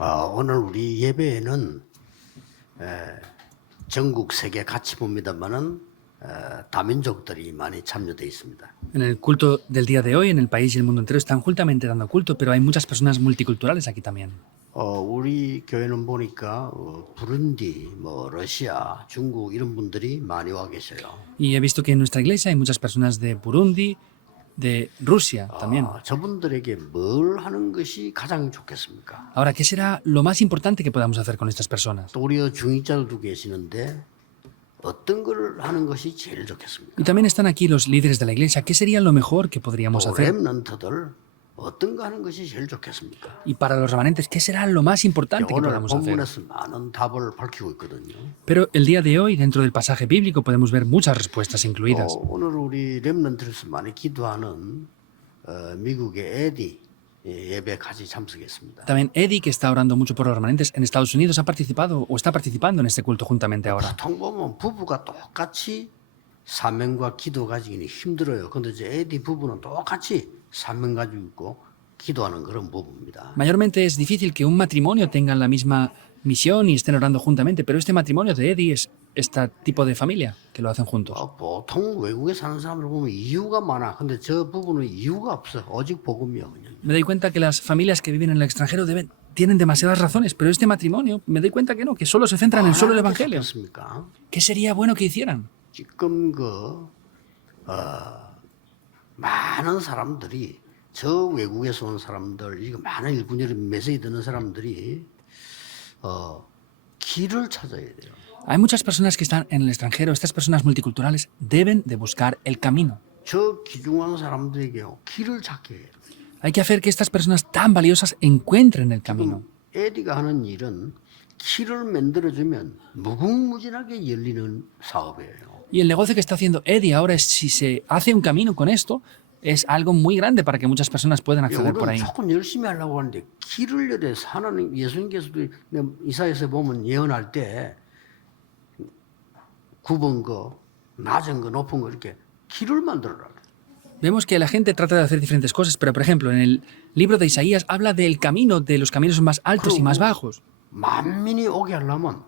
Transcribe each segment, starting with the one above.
오늘 우리 예배에는 전국 세계 같이 봅니다만은 다민족들이 많이 참여되어 있습니다. En el culto del día de hoy, en el país y el mundo entero están juntamente dando culto, pero hay muchas personas multiculturales aquí también. 우리 교회는 보니까 부룬디, 러시아, 중국 이런 분들이 많이 와 계셔요. Y he visto que en nuestra iglesia hay muchas personas de Burundi, de Rusia también. 저분들에게 뭘 하는 것이 가장 좋겠습니까? Ahora, ¿qué será lo más importante que podamos hacer con estas personas? 또 우리 중직자들도 계시는데 어떤 걸 하는 것이 제일 좋겠습니까? Y también están aquí los líderes de la iglesia. ¿Qué sería lo mejor que podríamos 또 hacer? 렘넌트들 어떤 거 하는 것이 제일 좋겠습니까? Y para los remanentes, ¿qué será lo más importante que 오늘 podamos hacer? 본문에서 많은 답을 밝히고 있거든요. Pero el día de hoy, dentro del pasaje bíblico, podemos ver muchas respuestas incluidas. 오늘 우리 렘넌트에서 많이 기도하는 미국의 에디 예배 같이 참석했습니다. También Eddie, que está orando mucho por los remanentes en Estados Unidos, ha participado o está participando en este culto juntamente ahora. 보통 보면 부부가 똑같이 사명과 기도 가지기는 힘들어요. 근데 이제 에디 부부는 똑같이 사명 가지고 있고 기도하는 그런 부부입니다. Mayormente es difícil que un matrimonio tengan la misma misión y estén orando juntamente, pero este matrimonio de Eddie es este tipo de familia que lo hacen juntos. 보통 외국에 사는 사람들 보면 이유가 많아. 근데 저 부부는 이유가 없어. 오직 복음이야 그냥. Me doy cuenta que las familias que viven en el extranjero tienen demasiadas razones, pero este matrimonio me doy cuenta que no, que solo se centran en solo el evangelio. 좋겠습니까? ¿Qué sería bueno que hicieran? 지금 많은 사람들이 저 외국에서 온 사람들, 이거 많은 일꾼들이 메시지 듣는 사람들이 길을 찾아야 돼요. Hay muchas personas que están en el extranjero, estas personas multiculturales deben de buscar el camino. 저 귀중한 사람들에게 길을 찾게 해요. Hay que hacer que estas personas tan valiosas encuentren el camino. 에디가 하는 일은 길을 만들어주면 무궁무진하게 열리는 사업이에요. Y el negocio que está haciendo Eddie ahora es, si se hace un camino con esto, es algo muy grande para que muchas personas puedan acceder por 우리는 ahí. 조금 열심히 하려고 하는데 길을 열어야 하나님 예수님께서도 이사야서 보면 예언할 때 9번 거, 낮은 거, 높은 거 이렇게 길을 만들어라. Vemos que la gente trata de hacer diferentes cosas, pero por ejemplo, en el libro de Isaías habla del camino, de los caminos más altos y más bajos. 만민이 오게 하려면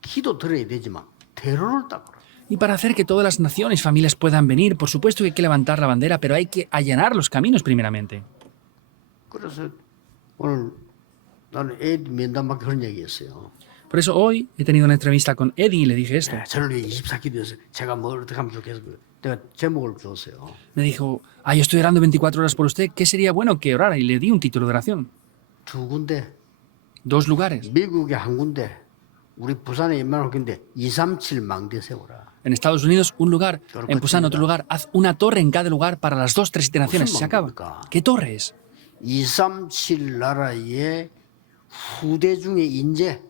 기도 들어야 되지만 대로를 닦으라. Y para hacer que todas las naciones, familias puedan venir, por supuesto que hay que levantar la bandera, pero hay que allanar los caminos primeramente. 그래서 오늘 나는 에디 면담밖에 그런 얘기했어요. Por eso hoy he tenido una entrevista con Eddie y le dije esto. 저를 위해 24기도에서 제가 뭘 어떻게 하면 좋겠어. 내가 제목을 줬어요. Me dijo, yo estoy orando 24 horas por usted, ¿qué sería bueno que orara? Y le di un título de oración. 두 군데, 2 lugares. 미국에 한 군데, 우리 부산에 웬만한 군데 237 망대 세워라. En Estados Unidos, un lugar. En Pusan, otro lugar. Haz una torre en cada lugar para las 2, 3 iteraciones. Se acaba. ¿Qué torre es? 237 나라의 후대 중에 인재.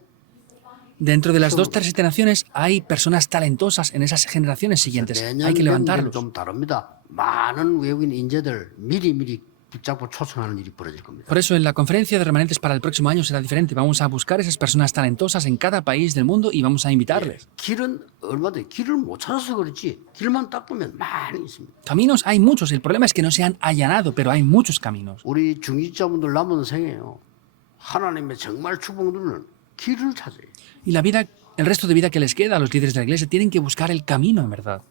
Dentro de las 2, 3 iteraciones hay personas talentosas en esas generaciones siguientes. Hay que levantarlos. 좀 다릅니다. 많은 외국인 인재들 미리 붙잡고 초청하는 일이 벌어질 겁니다. Por eso en la conferencia de remanentes para el próximo año será diferente. Vamos a buscar esas personas talentosas en cada país del mundo y vamos a invitarles. 길은 얼마든지 길을 못 찾아서 그렇지 길만 닦으면 많이 있습니다. Caminos hay muchos. El problema es que no se han allanado, pero hay muchos caminos. 우리 중직자분들 남은 생에요. 하나님의 정말 축복들은 길을 찾아요. Y la vida, el resto de vida que les queda a los líderes de la iglesia tienen que buscar el camino en verdad.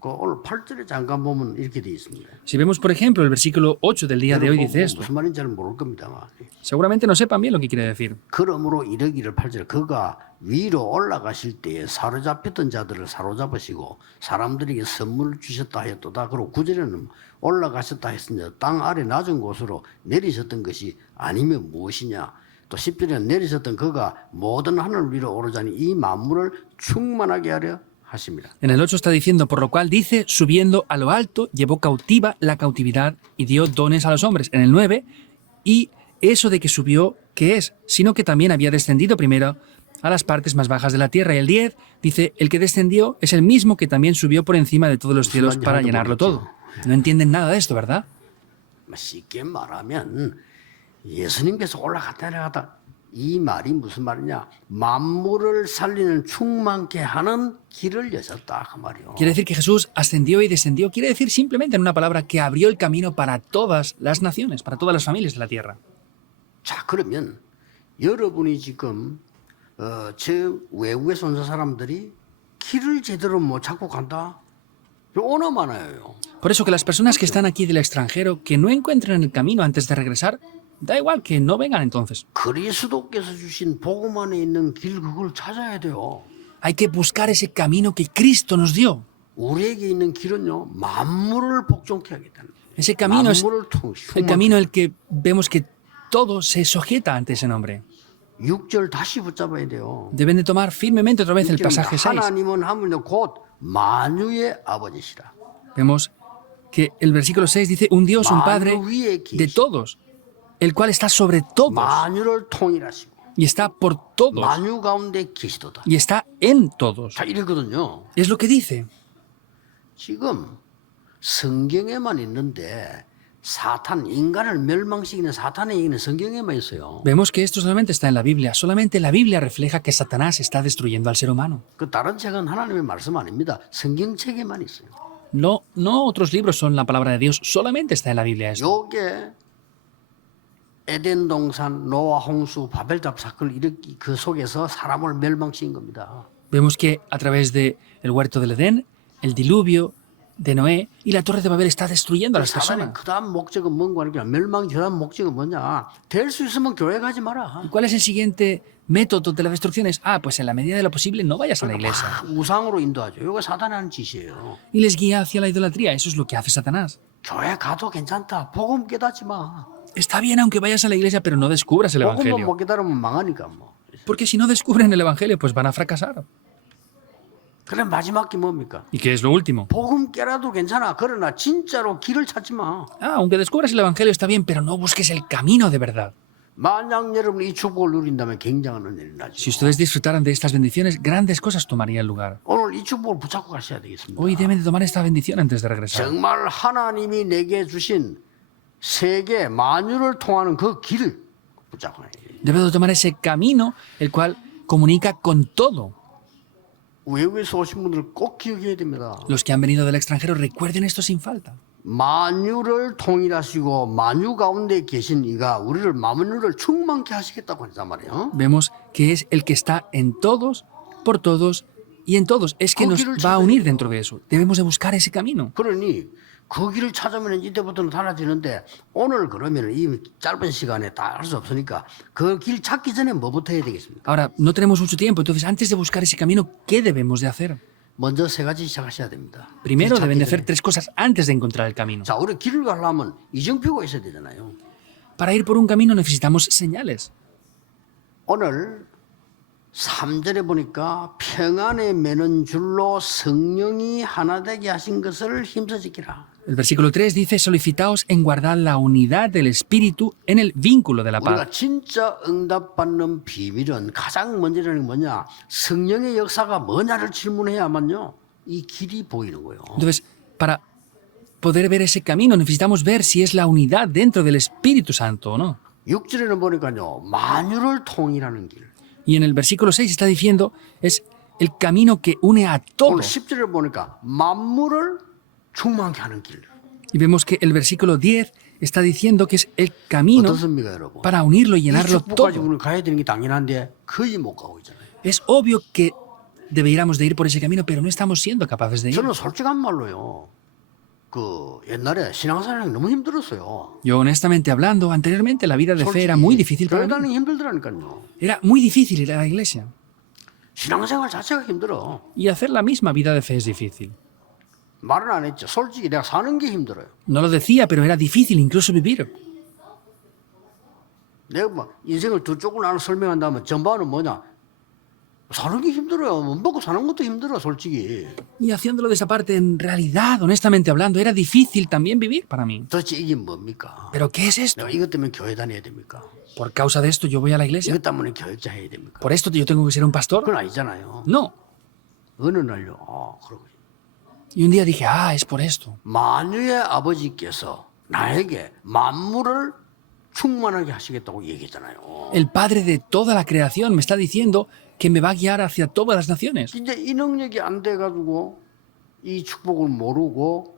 오늘 8절에 잠깐 보면 이렇게 되어 있습니다. Si vemos, por ejemplo, el versículo 8 del día de hoy dice esto. 무슨 말인지 잘 모를 겁니다만. Seguramente no sepan bien lo que quiere decir. 그러므로 이르기를 8절 그가 위로 올라가실 때에 사로잡혔던 자들을 사로잡으시고 사람들에게 선물을 주셨다 하였도다. 그리고 9절에는 올라가셨다 했으니 땅 아래 낮은 곳으로 내리셨던 것이 아니면 무엇이냐. 또 10절에는 내리셨던 그가 모든 하늘 위로 오르자니 이 만물을 충만하게 하려 하십니다. En el 8 está diciendo, por lo cual dice, subiendo a lo alto, llevó cautiva la cautividad y dio dones a los hombres. En el 9, y eso de que subió, ¿qué es? Sino que también había descendido primero a las partes más bajas de la tierra. Y el 10 dice, el que descendió es el mismo que también subió por encima de todos los cielos para llenarlo todo. No entienden nada de esto, ¿verdad? 쉽게 말하면 예수님께서 올라갔다 내려갔다 이 말이 무슨 말이냐? 만물을 살리는 충만케 하는 길을 여셨다 그 말이요. Quiere decir que Jesús ascendió y descendió. Quiere decir simplemente en una palabra que abrió el camino para todas las naciones, para todas las familias de la tierra. 자, 그러면 여러분이 지금 저 외국에서 온 사람들이 길을 제대로 못 찾고 간다? 얼마나 많아요. Por eso que las personas que están aquí del extranjero, que no encuentren el camino antes de regresar, da igual que no vengan entonces. 그리스도께서 주신 복음 안에 있는 길 그걸 찾아야 돼요. Hay que buscar ese camino que Cristo nos dio. 우리에게 있는 길은요, 만물을 복종케 하겠다는 거예요. Ese camino es 만물을 el camino en el que vemos que todo se sujeta ante ese nombre. 6절 다시 붙잡아야 돼요. Deben de tomar firmemente otra vez el 6절입니다. pasaje 6. 하나님은 하물며 곧 만유의 아버지시라. Vemos que el versículo 6 dice, un Dios, un Padre 만유 위에 de 계시 todos, el cual está sobre todos 만유를 통일하시고 y está por todos 만유 가운데 계시도다. y está en todos. 자, 이러거든요. Es lo que dice. 지금 성경에만 있는데 사탄, 인간을 멸망시키는 사탄의 얘기는 성경에만 있어요. Vemos que esto solamente está en la Biblia. Solamente la Biblia refleja que Satanás está destruyendo al ser humano. 그 다른 책은 하나님의 말씀 아닙니다. 성경책에만 있어요. No, no otros libros son la palabra de Dios. Solamente está en la Biblia esto. 요게 에덴 동산, 노아 홍수, 바벨탑 사건을 일으키 그 속에서 사람을 멸망시킨 겁니다. Vemos que a través de el huerto del Edén, el diluvio de Noé y la torre de Babel está destruyendo a las 사단의 personas. 그다음 목적은 뭔가 하니까 멸망 그다음 목적은 뭐냐? 될 수 있으면 교회 가지 마라. ¿Cuál es el siguiente método de la destrucción? Es, pues en la medida de lo posible no vayas a la iglesia. 막 우상으로 인도하죠. 이거 사단이 하는 짓이에요. Y les guía hacia la idolatría. Eso es lo que hace Satanás. 교회 가도 괜찮다. 복음 깨닫지 마. Está bien aunque vayas a la iglesia, pero no descubras el 복음만 못 Evangelio. 깨달으면 망하니까 뭐. Porque si no descubren el Evangelio, pues van a fracasar. 그래 마지막 게 뭡니까? ¿Y qué es lo último? 복음 깨라도 괜찮아. 그러나 진짜로 길을 찾지 마. Aunque descubras el Evangelio está bien, pero no busques el camino de verdad. 만약 여러분이 이 축복을 누린다면 굉장한 은혜를 나죠. Si ustedes disfrutaran de estas bendiciones, grandes cosas tomarían lugar. 오늘 이 축복을 붙잡고 가셔야 되겠습니다. Hoy deben de tomar esta bendición antes de regresar. 정말 하나님이 내게 주신 세계 만유를 통하는 그 길을 붙잡고 가야 돼요. Deben de tomar ese camino, el cual comunica con todo. 외국에서 오신 분들 꼭 기억해야 됩니다. Los que han venido del extranjero, recuerden esto sin falta. 만유를 통일하시고 만유 가운데 계신 이가 우리를 만유를 충만케 하시겠다고 했단 말이에요. Vemos que es el que está en todos, por todos y en todos. Es que nos va a unir dentro de eso. Debemos de buscar ese camino. 그러니 그 길을 찾으면 이때부터는 달라지는데 오늘 그러면 이 짧은 시간에 다 할 수 없으니까 그 길 찾기 전에 뭐부터 해야 되겠습니까? Ahora, no tenemos mucho tiempo, entonces antes de buscar ese camino, ¿qué debemos de hacer? 먼저 세 가지 시작하셔야 됩니다. Primero 길 deben de 찾기 hacer 전에. 3 cosas antes de encontrar el camino. 자, 우리 길을 가려면 이정표가 있어야 되잖아요. Para ir por un camino necesitamos señales. 오늘 3절에 보니까 평안에 매는 줄로 성령이 하나 되게 하신 것을 힘써 지키라. El versículo 3 dice, solicitaos en guardar la unidad del Espíritu en el vínculo de la paz. 우리가 진짜 응답받는 비밀은 가장 먼저라는 게 뭐냐? 성령의 역사가 뭐냐를 질문해야만요. 이 길이 보이는 거예요. Entonces, para poder ver ese camino necesitamos ver si es la unidad dentro del Espíritu Santo o no. 6절에는 보니까요. 만유를 통일하는 길. Y en el versículo 6 está diciendo, es el camino que une a 오늘 todo. 10절을 보니까 만물을 충만케 하는 길. Y vemos que el versículo 10 está diciendo que es el camino 어떻습니까, 여러분? para unirlo y 이 llenarlo 축복까지 todo. 우리는 가야 되는 게 당연한데 거의 못 가고 있잖아요. Es obvio que deberíamos de ir por ese camino, pero no estamos siendo capaces de ir. 저는 솔직한 말로요. 그 옛날에 신앙생활이 너무 힘들었어요. Yo honestamente hablando, anteriormente la vida de fe era muy difícil para 교회 mí. 다니기 힘들더라니까요. Era muy difícil ir a la iglesia. 신앙생활 자체가 힘들어. Y hacer la misma vida de fe es difícil. 말은 안 했죠. 솔직히 내가 사는 게 힘들어요. No lo decía, pero era difícil incluso vivir. 내가 뭐 인생을 두 쪽으로 나눠 설명한다면 전반은 뭐냐? 사는 게 힘들어요. 못 먹고 사는 것도 힘들어, 솔직히. Y haciéndolo de esa parte, en realidad, honestamente hablando, era difícil también vivir para mí. 도대체 이게 뭡니까? ¿Pero qué es esto? 내가 이것 때문에 교회 다녀야 됩니까? ¿Por causa de esto yo voy a la iglesia? 이것 때문에 교육자 해야 됩니까? ¿Por esto yo tengo que ser un pastor? 그건 아니잖아요. No. 어느 날요. 그러고 Y un día dije, es por esto. 만유의 아버지께서 나에게 만물을 충만하게 하시겠다고 얘기했잖아요. El Padre de toda la creación me está diciendo que me va a guiar hacia todas las naciones. 이제 이 능력이 안 돼가지고 이 축복을 모르고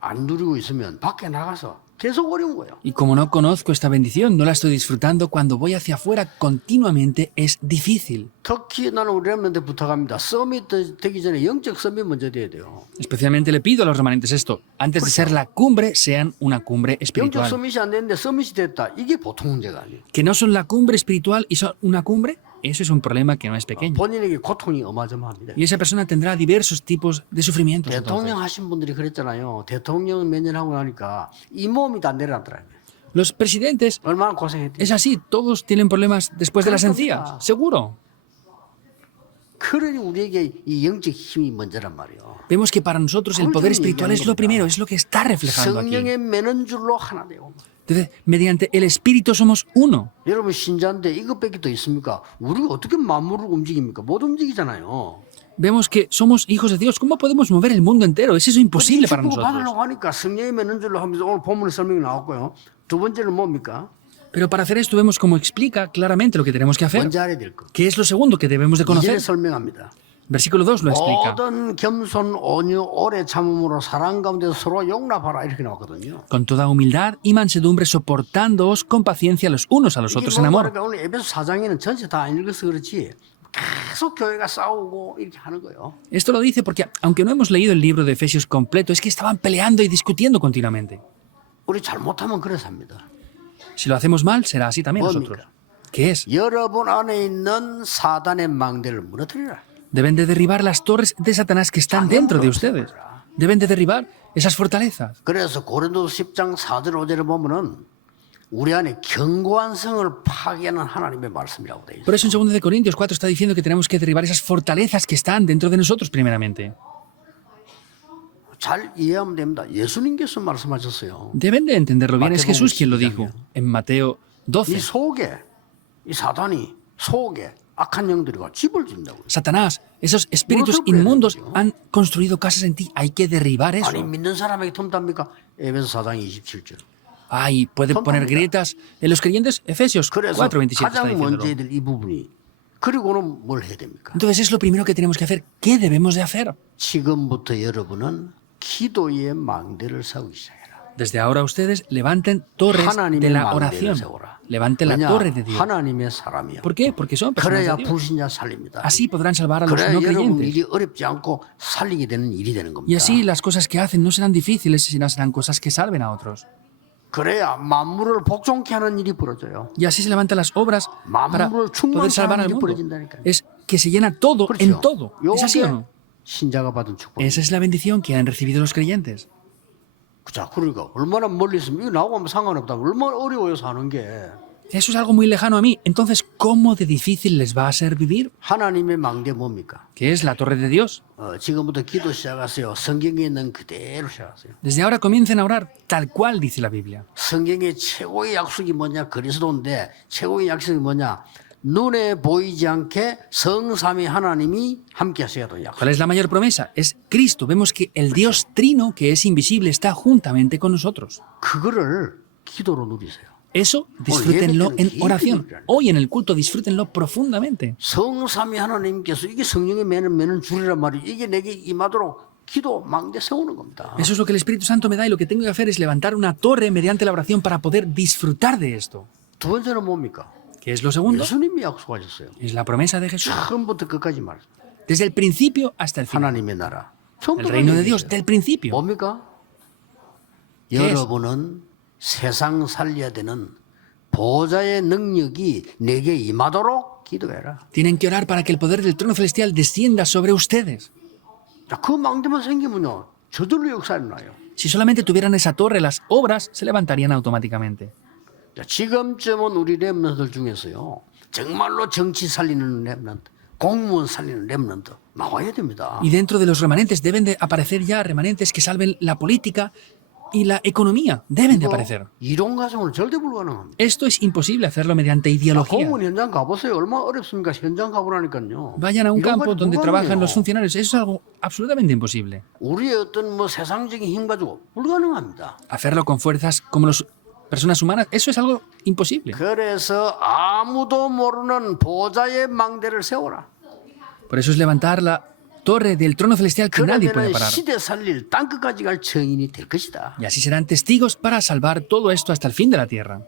안 누리고 있으면 밖에 나가서 계속 어려운 거예요. Y como no conozco esta bendición, no la estoy disfrutando, cuando voy hacia afuera continuamente es difícil. 특히 나는 우리 렘넌트한테 부탁합니다. 서밋 되기 전에 영적 서밋 먼저 돼야 돼요. Especialmente le pido a los remanentes esto, antes de ser la cumbre, sean una cumbre 영적 espiritual. 서밋이 안 되는데 서밋이 됐다. 이게 보통 문제가 아니에요. Que no son la cumbre espiritual y son una cumbre, eso es un problema que no es pequeño. 본인에게 고통이 어마어마합니다. Y esa persona tendrá diversos tipos de sufrimientos. 대통령 entonces. 하신 분들이 그랬잖아요. 대통령 몇 년 하고 나니까 이 몸이 다 내려놨더라고요. Los presidentes, 얼마나 고생했대요. es así, todos tienen problemas después de las encías, seguro. 그러니 우리에게 이 영적 힘이 먼저란 말이에요. Vemos que para nosotros el poder espiritual es lo primero, es lo que está reflejando aquí. 성령의 매는 줄로 하나 되고. Entonces, mediante el Espíritu somos uno. 여러분 신자인데 이것밖에 더 있습니까? 우리가 어떻게 만물을 움직입니까? 못 움직이잖아요. Vemos que somos hijos de Dios. ¿Cómo podemos mover el mundo entero? Es eso imposible para 축복을 nosotros. 받으려고 하니까 성령의 매는 줄로 하면서 오늘 본문의 설명이 나왔고요. 두 번째는 뭡니까? Pero para hacer esto vemos cómo explica claramente lo que tenemos que hacer. 먼저 알아야 될 것. ¿Qué es lo segundo que debemos de 이제 conocer? 설명합니다. Versículo 2 lo explica. 모든 겸손, 온유, 오래 참음으로 사랑 가운데 서로 용납하라 이렇게 나왔거든요. Con toda humildad y mansedumbre, soportándoos con paciencia los unos a los 이게 otros en amor. 뭐가 오늘 에베소 4장에는 전체 다 안 읽어서 그렇지 계속 교회가 싸우고 이렇게 하는 거예요. Esto lo dice porque, aunque no hemos leído el libro de Efesios completo, es que estaban peleando y discutiendo continuamente. 우리 잘못하면 그래서 합니다. Si lo hacemos mal, será así también nosotros. ¿Qué es? 여러분 안에 있는 사단의 망대를 무너뜨리라. Deben de derribar las torres de Satanás que están dentro de ustedes. Deben de derribar esas fortalezas. 그래서 고린도서 10장 4절 5절에 보면은 우리 안에 견고한 성을 파괴하는 하나님의 말씀이라고 돼 있어요. Por eso en 2 de Corintios 4 está diciendo que tenemos que derribar esas fortalezas que están dentro de nosotros primeramente. 잘 이해하면 됩니다. 예수님께서 말씀하셨어요. Deben de entenderlo bien. Es Mateo Jesús quien lo 12. dijo en Mateo 이 12. 속에 이 사단이 속에 악한 영들과 집을 짓는다고요. Satanás, esos espíritus Mucho inmundos problema, han construido casas en ti. Hay que derribar eso. 아니 믿는 사람에게 틈답니까? 에베소 4장 27절. Ay, puede poner grietas en los creyentes. Efesios 그래서 4:27 está 가장 먼저 diciéndolo. 해야 될 이 부분이 그리고는 뭘 해야 됩니까? Entonces es lo primero que tenemos que hacer. ¿Qué debemos de hacer? 지금부터 여러분은 기도의 망대를 세우기 시작해라. Desde ahora ustedes levanten torres de 하나님의 la 망대를 oración. 세워라. Levanten la 왜냐? torre de Dios. 하나님의 사람이야. ¿Por qué? Porque son personas 그래야 de Dios. 불신자 살립니다. Así podrán salvar a los 그래야 no 여러분 creyentes. 일이 어렵지 않고 살리게 되는 일이 되는 겁니다. Y así las cosas que hacen no serán difíciles, sino serán cosas que salven a otros. 그래야 만물을 복종케 하는 일이 벌어져요. Y así se levantan las obras para 만물을 poder salvar al 충만케 하는 일이 mundo. 벌어진다니까요. Es que se llena todo en 그렇죠? todo. ¿Es así o 요게 no? 신자가 받은 축복. Esa es la bendición que han recibido los creyentes. 자, 그러니까 얼마나 멀리 있으면 이거 나하고 하면 상관없다. 얼마나 어려워요 사는 게. Eso es algo muy lejano a mí. Entonces, ¿cómo de difícil les va a ser vivir? 하나님의 망대 뭡니까? ¿Qué es la torre de Dios? 지금부터 기도 시작하세요. 성경에 있는 그대로 시작하세요. Desde ahora comiencen a orar tal cual dice la Biblia. 성경의 최고의 약속이 뭐냐? 그리스도인데 최고의 약속이 뭐냐? 눈에 보이지 않게 성삼위 하나님이 함께 하셔야 되는 약속. ¿Cuál es la mayor promesa? Es Cristo. Vemos que el Dios trino, que es invisible, está juntamente con nosotros. 그거를 기도로 누리세요. Eso disfrútenlo en oración. Hoy en el culto disfrútenlo profundamente. 성삼위 하나님께서 이게 성령의 매는 줄이란 말이에요. 이게 내게 임하도록 기도 망대 세우는 겁니다. Eso es lo que el Espíritu Santo me da y lo que tengo que hacer es levantar una torre mediante la oración para poder disfrutar de esto. 두 번째는 뭡니까? ¿Qué es lo segundo? 예수님이 약속하셨어요. Es la promesa de Jesús. 처음부터 끝까지 말. Desde el principio hasta el final. 하나님의 나라. El reino de Dios, del principio. 뭡니까? ¿Qué es? 여러분은 세상 살려야 되는 보좌의 능력이 내게 임하도록 기도해라. Tienen que orar para que el poder del trono celestial descienda sobre ustedes. 자, 그 망대만 생기면요. 저절로 역사 일어나요. Si solamente tuvieran esa torre, las obras se levantarían automáticamente. 자, 지금쯤은 우리 렘넌트들 중에서요. 정말로 정치 살리는 렘넌트, 공무원 살리는 렘넌트 나와야 됩니다. Y dentro de los remanentes deben de aparecer ya remanentes que salven la política y la economía. Deben de aparecer. 이론 가정은 절대 불가능합니다. Esto es imposible hacerlo mediante ideología. 공무원 현장 가보세요. 얼마나 어렵습니까? 현장 가보라니까요. Vayan a un 이런 campo 건 donde 불가능해요. trabajan los funcionarios. Eso es algo absolutamente imposible. 우리의 어떤 뭐 세상적인 힘 가지고 불가능합니다. Hacerlo con fuerzas como las personas humanas, eso es algo imposible. 그래서 아무도 모르는 보좌의 망대를 세워라. Por eso es levantar la torre del trono celestial que nadie puede 그러면 parar. 시대 살릴 땅 끝까지 갈 증인이 될 것이다. Y así serán testigos para salvar todo esto hasta el fin de la tierra.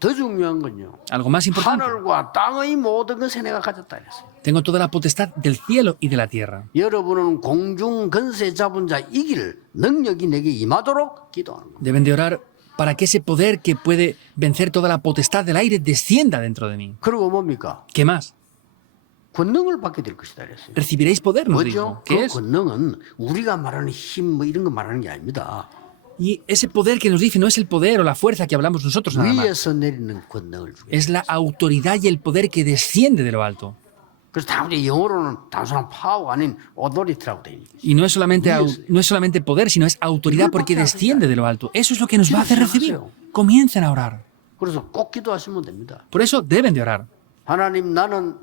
더 중요한 건요. Algo más importante. 하늘과 땅의 모든 것을 내가 가졌다 이랬어요. Tengo toda la potestad del cielo y de la tierra. 여러분은 공중 권세 잡은 자 이길 능력이 내게 임하도록 기도하는 겁니다. Deben de orar para que ese poder que puede vencer toda la potestad del aire descienda dentro de mí. 그리고 뭡니까? ¿Qué más? 권능을 받게 될 것이다 그랬어요. Recibiréis poder, nos 뭐죠? dijo. ¿Qué 그 es? 권능은 우리가 말하는 힘 뭐 이런 거 말하는 게 아닙니다. Y ese poder que nos dice no es el poder o la fuerza que hablamos nosotros nada más. 위에서 내리는 권능을 주게. Es la autoridad y el poder que desciende de lo alto. 그래서 단지 영어로는 단순한 파워가 아닌 어도리티라고 되어 있는 거죠. Y no es solamente poder, sino es autoridad porque desciende de lo alto. Eso es lo que nos va a hacer recibir. Comiencen a orar. 그래서 꼭 기도하시면 됩니다. Por eso deben de orar. 하나님 나는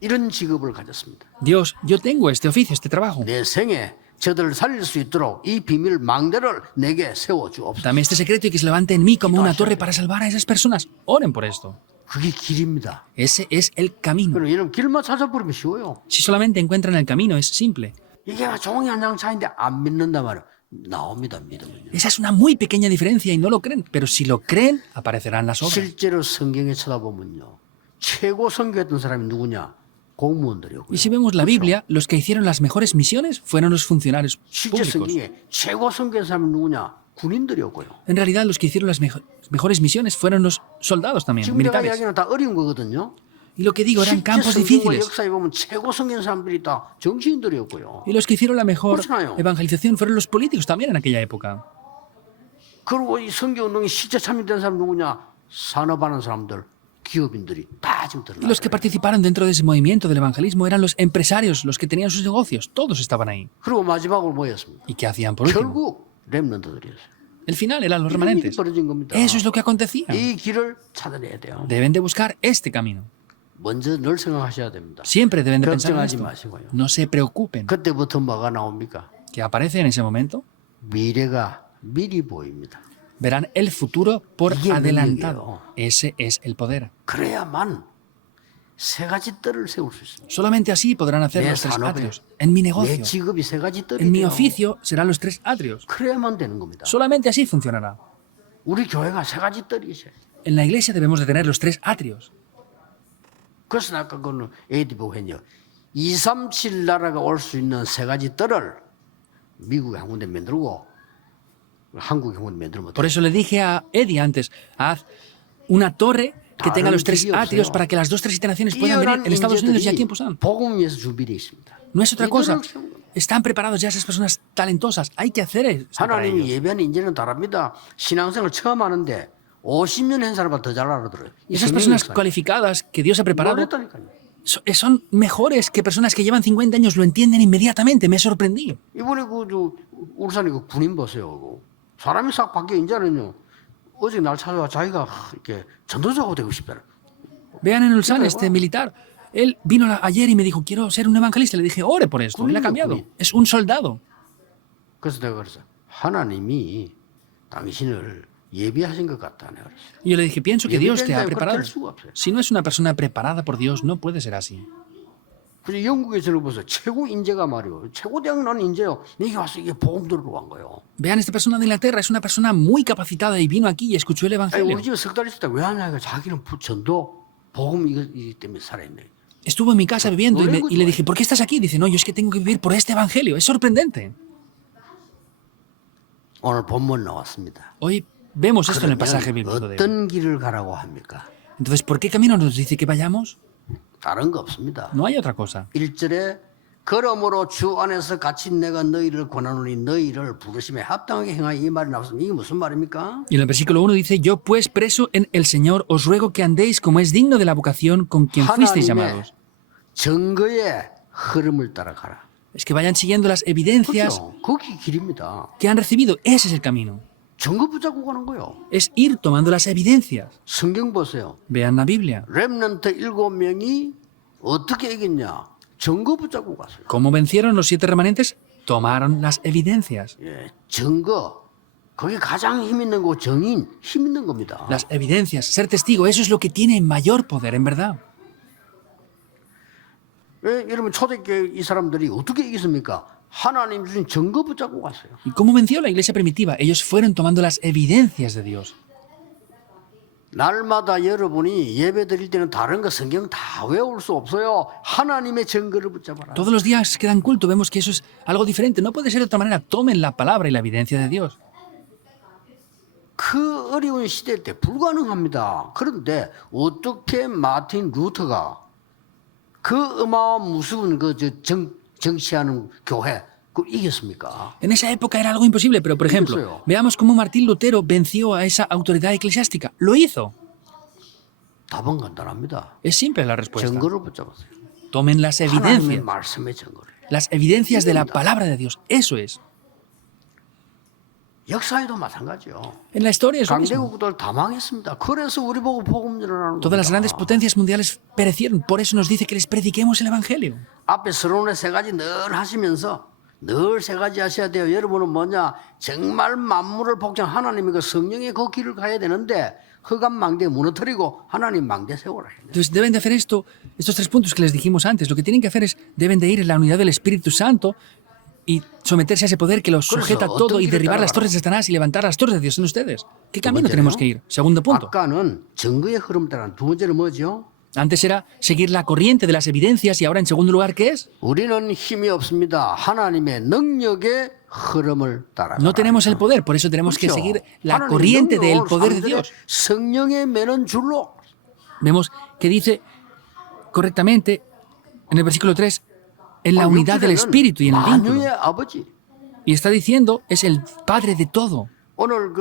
이런 직업을 가졌습니다. Dios, yo tengo este oficio, este trabajo. 내 생에 저들을 살릴 수 있도록 이 비밀 망대를 내게 세워 주옵소서. Dame este secreto y que se levante en mí como una torre para salvar a esas personas. Oren por esto. 그게 길입니다. Ese es el camino. 그럼 여러분 길만 찾아버리면 쉬워요. Si solamente encuentran el camino, es simple. 이게 종이 한 장 차인데 안 믿는단 말이에요. 나옵니다. 믿으면요. Esa es una muy pequeña diferencia y no lo creen. Pero si lo creen, aparecerán las obras. 실제로 성경에 쳐다보면요. 최고 선교했던 사람이 누구냐? 공무원들이요. Y si vemos la Biblia, los que hicieron las mejores misiones fueron los funcionarios 실제 públicos. 성경에 최고 선교한 사람이 누구냐? 군인들이었고요. En realidad, los que hicieron las mejores misiones fueron los soldados también, 지금 내가 militares. 이야기는 다 어려운 거거든요. Y lo que digo, eran 실제 campos 성경과 difíciles. 역사에 보면 최고 선교한 사람들이 다 정치인들이었고요. Y los que hicieron la mejor 그렇잖아요. evangelización fueron los políticos también en aquella época. 그리고 이 선교 운동에 실제 참여된 사람 누구냐? 산업하는 사람들, 기업인들이 다 지금 Y los que 드러나요. participaron dentro de ese movimiento del evangelismo eran los empresarios, los que tenían sus negocios. Todos estaban ahí. 그리고 마지막으로 뭐였습니까? ¿Y qué hacían por último? 결국 렘넌트들이었어요. El final eran los 이런 일이 remanentes. 벌어진 겁니다. Eso es lo que acontecía. 이 길을 찾아내야 돼요. Deben de buscar este camino. 먼저 늘 생각하셔야 됩니다. Siempre deben de pensar en 걱정하지 esto. 마시고요. No se preocupen. 그때부터 뭐가 나옵니까? ¿Qué aparece en ese momento? 미래가 미리 보입니다. Verán el futuro por 이게 adelantado. 능력이에요. Ese es el poder. 그래야만 세 가지 뜰을 세울 수 있습니다. Solamente así podrán hacer 내 los tres 산업에, atrios. En mi 내 negocio, 직업이 세 가지 뜰이 en mi 돼요. oficio serán los tres atrios. 그래야만 되는 겁니다. Solamente así funcionará. 우리 교회가 세 가지 뜰이 있어요. En la iglesia debemos de tener los tres atrios. 그래서 아까 그는 AD 보고 했냐. 237 나라가 올 수 있는 세 가지 뜰을 미국에 한 군데 만들고 한국에 한 군데 만들면 Por 돼요. eso le dije a Eddie antes, haz una torre que tenga los tres atrios para que las dos, tres naciones puedan venir en Estados Unidos ya a tiempo sean. 복음을 위해서 준비되어 있습니다. No es otra cosa. 이들을 세우는 거예요. Están preparados ya esas personas talentosas. Hay que hacer eso para 하나님이 ellos. 예배하는 인재는 다릅니다. 신앙생활 처음 하는데 50년 한 사람보다 더 잘 알아들어요. 이 Esas 성경이 personas 있어요. cualificadas que Dios ha preparado 놀랬다니까요. son mejores que personas que llevan 50 años, lo entienden inmediatamente. Me sorprendí. 이번에 울산에 그 군인 보세요. 사람이 싹 바뀌어 이제는요. 어제 날 찾아와 자기가 이렇게 전도자가 되고 싶다는. Vean en Ulsan, este militar. Él vino ayer y me dijo, quiero ser un evangelista. Le dije, ore por esto. Él ha cambiado. Es un soldado. 그래서 내가 그랬어. 하나님이 당신을 예비하신 것 같다. 내가 그랬어. Y yo le dije, pienso que Dios te ha preparado. 될 수가 없어요. Si no es una persona preparada por Dios, no puede ser así. 그래서 영국에 들어보세요. 최고 인재가 말이요. 최고 대학 나는 인재요. 여기 와서 이게 복음 들으러 간 거예요. Vean, esta persona de Inglaterra es una persona muy capacitada y vino aquí y escuchó el 아니, evangelio. 우리 집에 석 달 있을 때 왜 하냐. 자기는 전도 복음 이기 때문에 살아있네. Estuvo en mi casa viviendo y le dije, ¿por qué estás aquí? Dice, no, yo es que tengo que vivir por este evangelio. Es sorprendente. 오늘 본문 나왔습니다. Hoy vemos esto en el pasaje 그러면 bíblico de hoy. 어떤 길을 가라고 합니까? Entonces, ¿por qué camino nos dice que vayamos? 다른 거 없습니다. No hay otra cosa. 1절에 그러므로 주 안에서 같이 내가 너희를 권하노니 너희를 부르심에 합당하게 행하여 이 말이 나왔습니다. 이게 무슨 말입니까? Y en el versículo 1 dice, yo pues preso en el Señor os ruego que andéis como es digno de la vocación con quien fuisteis 하나님의 llamados. 증거의 흐름을 따라가라. Es que vayan siguiendo las evidencias 그렇죠? 그게 길입니다. que han recibido. Ese es el camino. 증거 붙잡고 가는 거예요. Es ir tomando las evidencias. 성경 보세요. Vean la Biblia. 렘넌트 7명이 어떻게 이겼냐? 증거 붙잡고 갔어요. ¿Cómo vencieron los 7 remanentes? Tomaron las evidencias. 예, 증거. 그게 가장 힘 있는 거 정인 힘 있는 겁니다. Las evidencias, ser testigo, eso es lo que tiene mayor poder, en verdad. 예, 여러분 초대교회 이 사람들이 어떻게 이겼습니까? 하나님 주신 증거 붙잡고 갔어요. ¿Y cómo venció la iglesia primitiva? Ellos fueron tomando las evidencias de Dios. 날마다 여러분이 예배 드릴 때는 다른 거 성경 다 외울 수 없어요. 하나님의 증거를 붙잡아라. Todos los días que dan culto vemos que eso es algo diferente. No puede ser de otra manera. Tomen la palabra y la evidencia de Dios. 그 어려운 시대 때 불가능합니다. 그런데 어떻게 마틴 루터가 그 어마어마한 무서운 정치하는 교회 그걸 이겼습니까? En esa época era algo imposible, pero por ejemplo, Eso. veamos cómo Martín Lutero venció a esa autoridad eclesiástica. Lo hizo. 답은 간단합니다. Es simple la respuesta. 증거를 붙잡았어요. Tomen las 하나님의 evidencias. 말씀의 증거를. Las evidencias de la palabra de Dios. Eso es. 역사에도 마찬가지요. En la historia es lo mismo. 강대국들 다 망했습니다. 그래서 우리 보고 복음 전하는 Todas las 겁니다. grandes potencias mundiales perecieron. Por eso nos dice que les prediquemos el Evangelio. 앞에 서론의 세 가지 늘 하시면서 늘 세 가지 하셔야 돼요. 여러분은 뭐냐? 정말 만물을 복장 하나님이 그 성령의 그 길을 가야 되는데 흑암 망대 무너뜨리고 하나님 망대 세워라. Entonces deben de hacer esto, estos tres puntos que les dijimos antes. Lo que tienen que hacer es, deben de ir en la unidad del Espíritu Santo y someterse a ese poder que los sujeta todo y derribar las torres de Satanás y levantar las torres de Dios en ustedes. ¿Qué camino tenemos que ir? Segundo punto. 아까는 증거의 흐름 따라 두 번째는 뭐죠? Antes era seguir la corriente de las evidencias y ahora en segundo lugar, ¿qué es? 우리는 힘이 없습니다. 하나님의 능력의 흐름을 따라. No tenemos el poder, por eso tenemos que seguir la corriente del poder de Dios. 성령의 매는 줄로. Vemos que dice correctamente en el versículo 3, en la unidad del Espíritu y en el vínculo. 만유의 아버지. Y está diciendo, es el Padre de todo. 오늘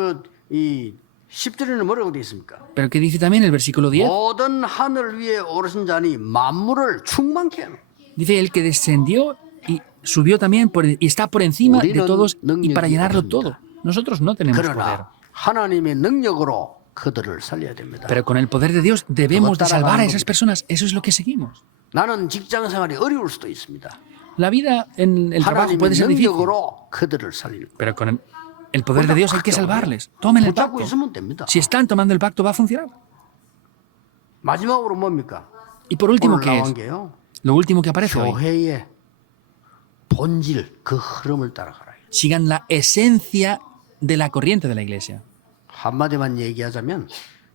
이 10절에는 뭐라고 되어 있습니까? Pero que dice también el versículo 10, 모든 하늘 위에 오르신 자니 만물을 충만케 하는. dice el que descendió y subió también y está por encima de todos y para llenarlo todo. Nosotros no tenemos poder. 그러나 하나님의 능력으로 그들을 살려야 됩니다. Pero con el poder de Dios debemos de salvar a esas personas. Eso es lo que seguimos. 나는 직장 생활이 어려울 수도 있습니다. La vida en el trabajo puede 하나님의 ser difícil, 능력으로 그들을 살리는. pero con el poder de Dios hay que salvarles. Tomen el 붙잡고 pacto. 있으면 됩니다. Si están tomando el pacto, va a funcionar. 마지막으로 뭡니까? Y por último, 오늘 ¿qué 나온 es? 게요. Lo último que aparece hoy. 교회의 본질 그 흐름을 따라가라. Sigan la esencia de la corriente de la iglesia. 한마디만 얘기하자면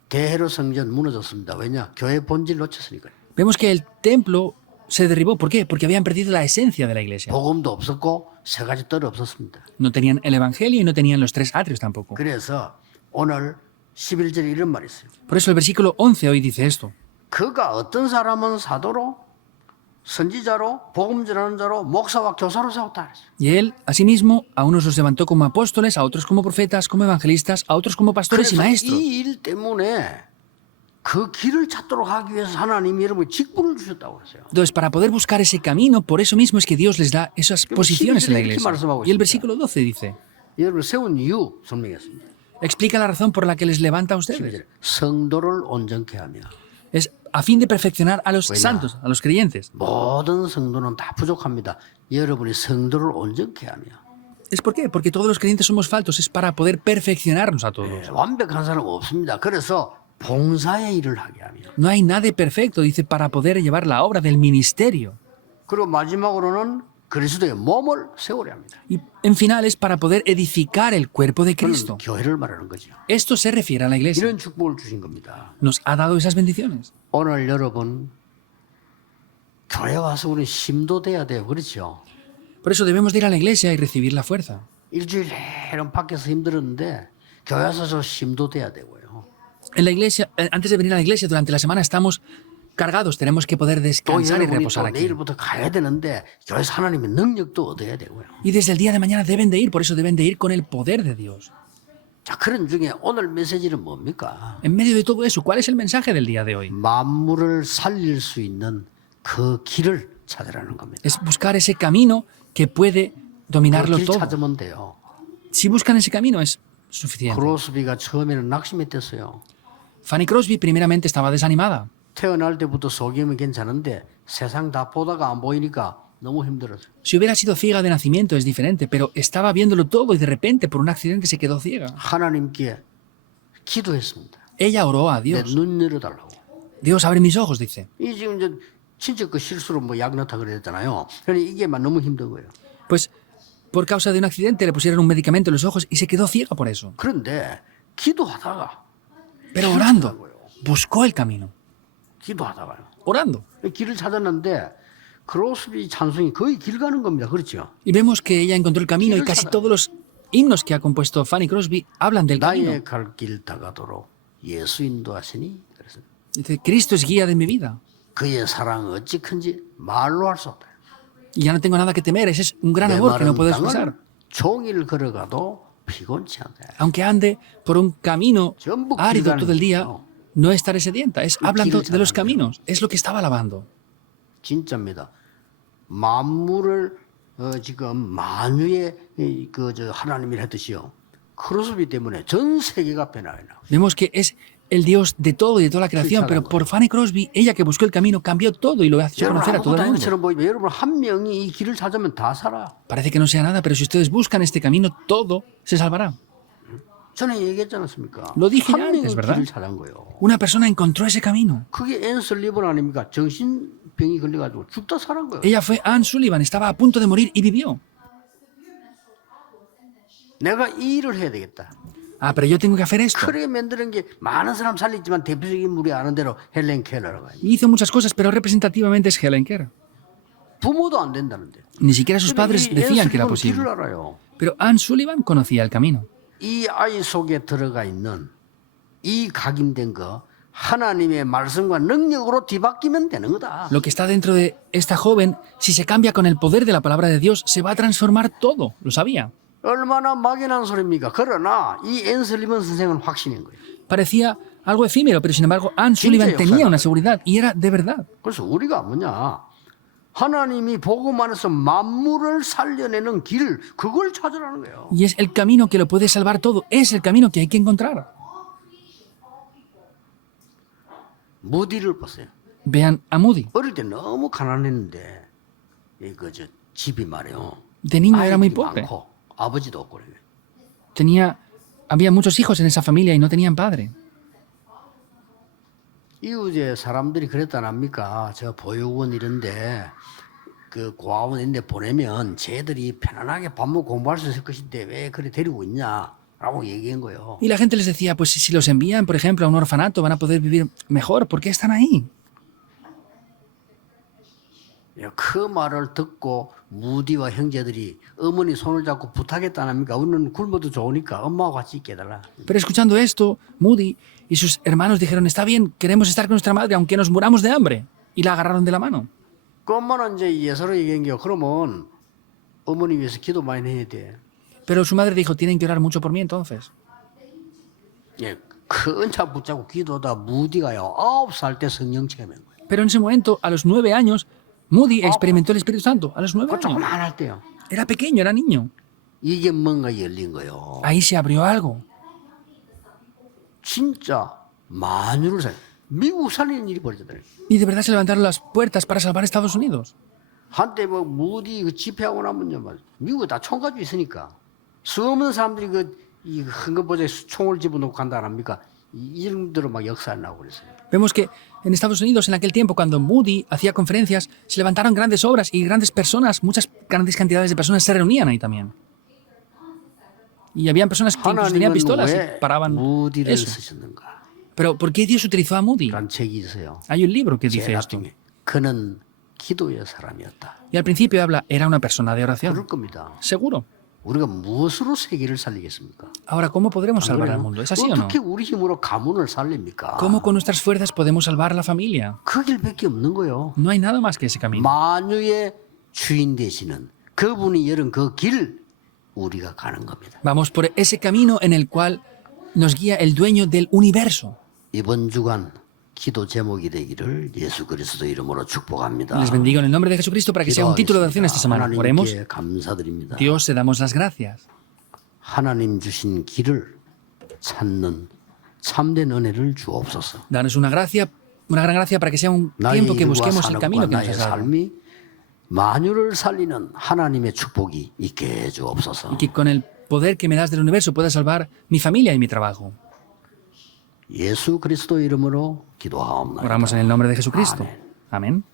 대헤롯 성전 무너졌습니다. 왜냐? 교회 본질 놓쳤으니까요. Vemos que el templo se derribó. ¿Por qué? Porque habían perdido la esencia de la iglesia. 복음도 없었고 세 가지 뜰 없었습니다. No tenían el evangelio y no tenían los tres atrios tampoco. 그래서 오늘 11절에 이런 말이 있어요. Por eso el versículo 11 hoy dice esto. 그가 어떤 사람은 사도로 선지자로 복음 전하는 자로 목사와 교사로 세웠다 그랬어요. Y él, asimismo, a unos los levantó como apóstoles, a otros como profetas, como evangelistas, a otros como pastores y 그래서 maestros. 이 일 때문에 그 길을 찾도록 하기 위해서 하나님이 여러분에 직분을 주셨다고 그랬어요. Entonces, para poder buscar ese camino, por eso mismo es que Dios les da esas posiciones en la iglesia. Y el versículo 12 dice, 여러분 세운 이유 설명했습니다. explica la razón por la que les levanta a ustedes. 성도를 온전케 하며 Es a fin de perfeccionar a los santos, a los creyentes. 모든 성도는 다 부족합니다. 여러분이 성도를 온전케 하며 ¿Es por qué? Porque todos los creyentes somos faltos. Es para poder perfeccionarnos a todos. 완벽한 사람 없습니다. 그래서 봉사의 일을 하게 하며 No hay nadie perfecto, dice, para poder llevar la obra del ministerio. 그리고 마지막으로는 그리스도의 몸을 세우려 합니다. Y en final es para poder edificar el cuerpo de 그건 Cristo. 교회를 말하는 거죠. Esto se refiere a la iglesia. 이런 축복을 주신 겁니다. Nos ha dado esas bendiciones. 오늘 여러분 교회 와서 우리 힘도 돼야 돼요. 그렇죠? Por eso debemos de ir a la iglesia y recibir la fuerza. 일주일 내내 밖에서 힘들었는데 교회 와서 저 힘도 돼야 되고요. En la iglesia, antes de venir a la iglesia, durante la semana estamos cargados. Tenemos que poder 또 descansar y 여러분이 또 reposar aquí. 내일부터 가야 되는데 교회에서 하나님의 능력도 얻어야 되고요. Y desde el día de mañana deben de ir, por eso deben de ir con el poder de Dios. 자, 그런 중에 오늘 메시지는 뭡니까? En medio de todo eso, ¿cuál es el mensaje del día de hoy? 만물을 살릴 수 있는 그 길을 찾으라는 겁니다. Es buscar ese camino que puede dominarlo 그 길 todo. 찾으면 돼요. Si buscan ese camino es suficiente. 크로스비가 처음에는 낙심했댔어요. Fanny Crosby primeramente estaba desanimada. 태어날 때부터 속이면 괜찮은데 세상 다 보다가 안 보이니까 너무 힘들었어요. Si hubiera sido ciega de nacimiento es diferente, pero estaba viéndolo todo y de repente por un accidente se quedó ciega. 하나님께 기도했습니다. Ella oró a 내 Dios. 눈 열어달라고. Dios, abre mis ojos, dice. 이 지금 이제 진짜 그 실수로 뭐 약 넣다 그랬잖아요. 그러니까 이게 막 너무 힘든 거예요. Pues por causa de un accidente le pusieron un medicamento en los ojos y se quedó ciega por eso. 그런데 기도하다가 Pero 길을 orando, 찾은 거예요. buscó el camino. 기도하다가요. Orando. 길을 찾았는데 크로스비 찬송이 거의 길 가는 겁니다. 그렇죠? Y vemos que ella encontró el camino y casi todos los himnos que ha compuesto Fanny Crosby hablan del camino. 나의 갈 길 다가도록 예수 인도하시니 그래서 Dice, Cristo es guía de mi vida. 그의 사랑 어찌 큰지 말로 할 수 없다. Y ya no tengo nada que temer. Ese es un gran 내 amor que no 마른 puedo 땅을 expresar. 종일 걸어가도 피곤치 않다. Aunque ande por un camino 전부 árido 길 todo el día, 가는 no estaré sedienta. Es 그 hablando 길을 de los 찾아가는 caminos. Es lo que estaba alabando. 진짜입니다. 만물을 지금 만유의 그저 하나님이 했듯이요. 크로스비 때문에 전 세계가 변화해요. Vemos que es el Dios de todo y de toda la creación, 찾아간 pero 거예요. por Fanny Crosby, ella que buscó el camino, cambió todo y lo hizo 여러분 conocer a todo 아무것도 el 아닌 mundo. 것처럼 보이면 여러분 한 명이 이 길을 찾으면 다 살아. Parece que no sea nada, pero si ustedes buscan este camino, todo se salvará. 전에 얘기했지 않았습니까? Lo dije 한 ya 명이 antes, ¿verdad? 길을 찾은 거예요. Una persona encontró ese camino. 그게 앤서 리본 아닙니까? 정신병이 걸려가지고 죽다 살은 거예요. Ella fue Anne Sullivan, estaba a punto de morir y vivió. 내가 이 일을 해야 되겠다. Ah, pero yo tengo que hacer esto. 크게 만드는 게 많은 사람 살리지만 대표적인 인물이 아는 대로 헬렌 켈러라고 해요. Hizo muchas cosas, pero representativamente es Helen Keller. 부모도 안 된다는데. Ni siquiera sus padres decían que era 앤서 리본은 posible. 길을 알아요. Pero Anne Sullivan conocía el camino. 이 아이 속에 들어가 있는 이 각인된 거 하나님의 말씀과 능력으로 뒤바뀌면 되는 거다. Lo que está dentro de esta joven, si se cambia con el poder de la palabra de Dios, se va a transformar todo. Lo sabía. 얼마나 막연한 소리입니까? 그러나 이 앤서 리본 선생은 확신인 거예요. Parecía algo efímero, pero sin embargo, Anne Sullivan tenía una seguridad y era de verdad. 그래서 우리가 뭐냐? 하나님이 복음 안에서 만물을 살려내는 길, 그걸 찾으라는 거예요. Y es el camino que lo puede salvar todo. Es el camino que hay que encontrar. 무디를 보세요. Vean a Moody. 어릴 때 너무 가난했는데 저 집이 말이요. De niño era muy 아이들이 pobre. 많고 아버지도 없고 그래요. Había muchos hijos en esa familia y no tenían padre. 이웃에 사람들이 그랬단 합니까? 저 보육원 이런데 그 고아원 이런데 보내면 쟤들이 편안하게 밥 먹고 공부할 수 있을 것인데 왜 그래 데리고 있냐라고 얘기한 거예요. Y la gente les decía, pues si los envían, por ejemplo, a un orfanato, van a poder vivir mejor. ¿Por qué están ahí? 그 말을 듣고 무디와 형제들이 어머니 손을 잡고 부탁했다는 합니까? 우리는 굶어도 좋으니까 엄마와 같이 있게 해달라. Pero escuchando esto, Moody y sus hermanos dijeron, está bien, queremos estar con nuestra madre, aunque nos muramos de hambre. Y la agarraron de la mano. 그 엄마는 이제 예서로 얘기한 게 그러면 어머니 위해서 기도 많이 해야 돼. Pero su madre dijo, tienen que orar mucho por mí entonces. 큰 차 붙잡고 기도하다 무디가요 9살 때 성령 체험한 거예요. Pero en ese momento, a los 9 años, Moody experimentó el Espíritu Santo. A los 9 그 años. 조그만할 때요. Era pequeño, era niño. 이게 뭔가 열린 거예요. Ahí se abrió algo. 진짜 만유를 살 미국 살리는 일이 벌어졌더래요. Y de verdad se levantaron las puertas para salvar a Estados Unidos. 한때 뭐 무디 그 집회하고 나면요, 막 미국에 다 총 가지고 있으니까 수없는 사람들이 이 헌금보좌에 총을 집어넣고 간다 안 합니까? 이 정도로 막 역사를 나고 그랬어요. Vemos que en Estados Unidos, en aquel tiempo, cuando Moody hacía conferencias, se levantaron grandes obras y grandes personas, muchas grandes cantidades de personas se reunían ahí también. Y habían personas que incluso tenían 하나님은 pistolas y 왜 paraban 무디를 eso. 쓰셨는가? Pero ¿por qué Dios utilizó a Moody? 그런 책이 있어요. Hay un libro que dice 제일 esto. 나중에 그는 기도의 사람이었다. Y al principio habla, era una persona de 그럴 oración. 겁니다. Seguro. 우리가 무엇으로 세계를 살리겠습니까? Ahora, ¿cómo podremos 안 salvar al 그래요? mundo? ¿Es así o no? 어떻게 우리 힘으로 가문을 살립니까? ¿Cómo con nuestras fuerzas podemos salvar a la familia? 그 길밖에 없는 거예요. No hay nada más que ese camino. 만유의 주인 되시는 그분이 열은 그 길 우리가 가는 겁니다. Vamos por ese camino en el cual nos guía el dueño del universo. 이번 주간 기도 제목이 되기를 예수 그리스도 이름으로 축복합니다. Les bendigo en el nombre de Jesucristo para que sea un título de oración esta semana. Oremos. 하나님께 감사드립니다. Dios, te damos las gracias. 하나님 주신 길을 찾는 참된 은혜를 주옵소서. Danos una gran gracia para que sea un 나의 tiempo que 일과 busquemos el camino 산업과 que nos 나의 has dado. 삶이 만유를 살리는 하나님의 축복이 있게 해 주옵소서. Y que con el poder que me das del universo pueda salvar mi familia y mi trabajo. 예수 그리스도 이름으로 기도하옵나이다. Oramos en el nombre de Jesucristo. Amén.